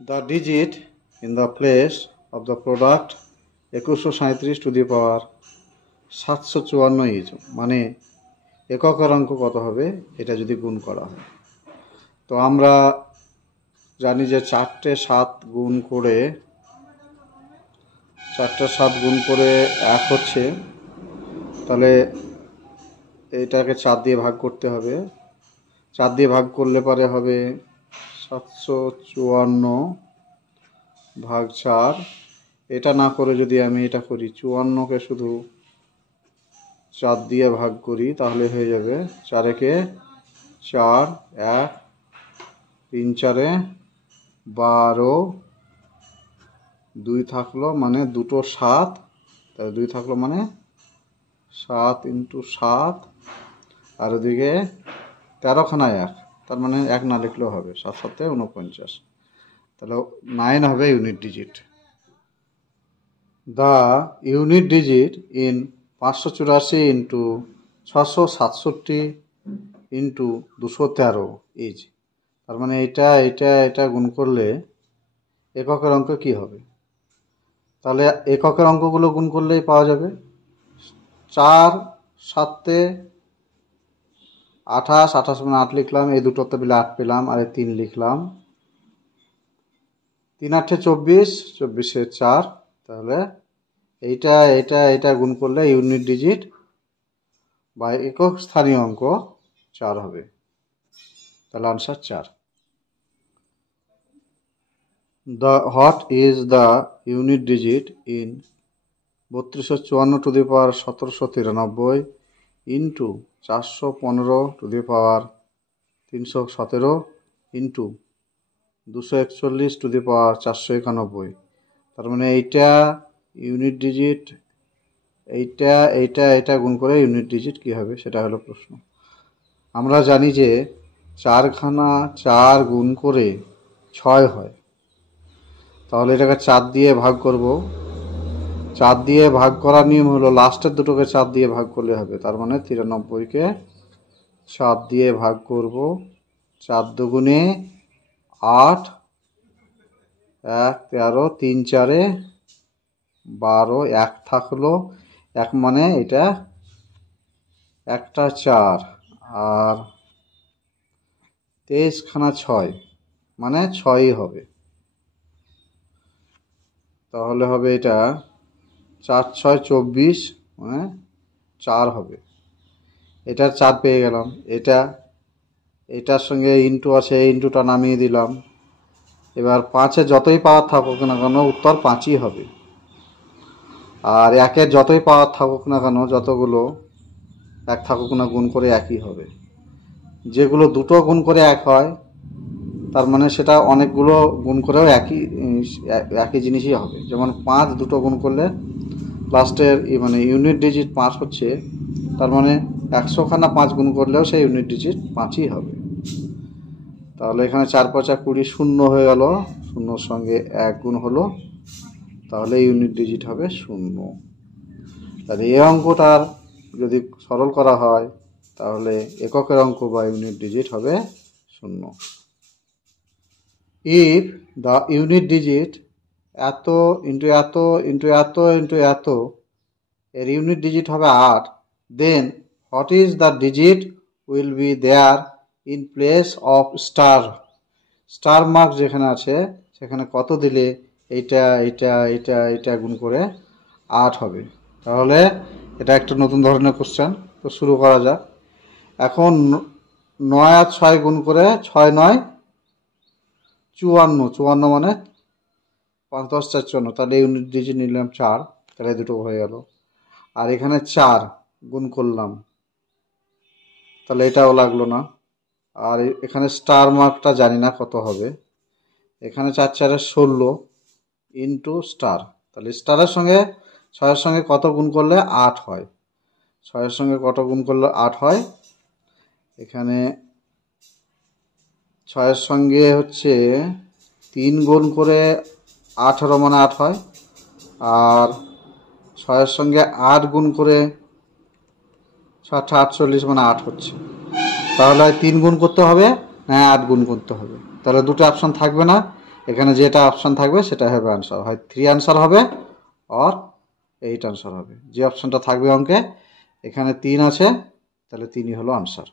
The digit in the place of the product 2137 to the power 754 is মানে এককের অঙ্ক কত হবে এটা যদি গুণ করা হয়। তো আমরা জানি যে 4টে 7 গুণ করে 1 হচ্ছে, তাহলে এটাকে 4 দিয়ে ভাগ করতে হবে। 4 দিয়ে ভাগ করলে পরে হবে 754 ভাগ 4। এটা না করে যদি আমি এটা করি 54কে শুধু 4 দিয়ে ভাগ করি তাহলে হয়ে যাবে 4 একে 4, 1, 3 4 12, 2 থাকলো মানে দুটো 7, তাহলে 2 থাকলো মানে 7 × 7, আর ওদিকে 13খানা 1, তার মানে 1 না লিখলেও হবে, 7 7 49, তাহলে 9 হবে unit digit. The unit digit in 584 into 667 into 213 is, তার মানে এটা গুণ করলে এককের অঙ্ক কি হবে? তাহলে এককের অঙ্কগুলো গুণ করলেই পাওয়া যাবে। 4 7 28, 28 মানে 8 লিখলাম, এই দুটোতে মিলে 8 পেলাম, আর 3 লিখলাম, 3 8 24, 24 4, তাহলে এটা গুণ করলে ইউনিট ডিজিট বা একক স্থানীয় অঙ্ক 4 হবে, তাহলে answer 4। What is the unit digit in 3254 to the power 1793 into 415 to the power 317 into 241 to the power 491, তার মানে এইটা ইউনিট ডিজিট, এইটা গুণ করে ইউনিট ডিজিট কি হবে সেটা হলো প্রশ্ন। আমরা জানি যে 4খানা 4 গুণ করে 6 হয়, তাহলে এটাকে 4 দিয়ে ভাগ করব। 4 দিয়ে ভাগ করার নিয়ম হলো লাস্টের দুটোকে 4 দিয়ে ভাগ করলে হবে, তার মানে 93কে 4 দিয়ে ভাগ করব। 4 দুগুণে 8, 1 13, 3 4 12, 1 থাকলো, 1 মানে এটা একটা 4, আর 23খানা 6 মানে 6ই হবে, তাহলে হবে এটা 4 6 24 মানে 4 হবে। এটার 4 পেয়ে গেলাম, এটার সঙ্গে ইন্টু আছে, ইন্টুটা নামিয়ে দিলাম। এবার 5-এ যতই পাওয়ার থাকুক না কেন উত্তর 5ই হবে, আর 1-এর যতই পাওয়ার থাকুক না কেন, যতগুলো 1 থাকুক না গুণ করে 1ই হবে। যেগুলো দুটো গুণ করে 1 হয় তার মানে সেটা অনেকগুলো গুণ করেও একই জিনিসই হবে। যেমন 5 দুটো গুণ করলে লাস্টের মানে ইউনিট ডিজিট 5 হচ্ছে, তার মানে 100খানা 5 গুণ করলেও সেই ইউনিট ডিজিট 5ই হবে। তাহলে এখানে 4 5 20 শূন্য হয়ে গেল, শূন্যর সঙ্গে 1 গুণ হলো, তাহলে ইউনিট ডিজিট হবে 0। তাহলে এই অঙ্কটার যদি সরল করা হয় তাহলে এককের অঙ্ক বা ইউনিট ডিজিট হবে 0। If the unit digit এত ইন্টু এত ইন্টু এত ইন্টু এত এর ইউনিট ডিজিট হবে 8, then what is the digit will be there in place of star mark যেখানে আছে সেখানে কত দিলে এটা গুণ করে 8 হবে? তাহলে এটা একটা নতুন ধরনের কোশ্চেন। তো শুরু করা যাক। এখন 9 আর 6 গুণ করে 6 9 54, 54 মানে 5 10 4 54, তাহলে ইউনিট ডিজিট নিলাম 4, তাহলে দুটো হয়ে গেল। আর এখানে 4 গুণ করলাম, তাহলে এটাও লাগলো না। আর এখানে স্টার মার্কটা জানি না কত হবে। এখানে 4 4 16 ইন্টু স্টার, তাহলে স্টারের সঙ্গে 6-এর সঙ্গে কত গুণ করলে 8 হয়? 6-এর সঙ্গে কত গুণ করলে 8 হয়? এখানে 6-এর সঙ্গে হচ্ছে 3 গুণ করে 18 মানে 8 হয়, আর 6-এর সঙ্গে 8 গুণ করে 7 48 মানে 8 হচ্ছে। তাহলে 3 গুণ করতে হবে না 8 গুণ করতে হবে? তাহলে দুটো অপশন থাকবে না, এখানে যেটা অপশান থাকবে সেটা হবে আনসার, হয় 3 আনসার হবে আর 8 আনসার হবে। যে অপশানটা থাকবে অঙ্কে, এখানে 3 আছে তাহলে 3ই হলো আনসার।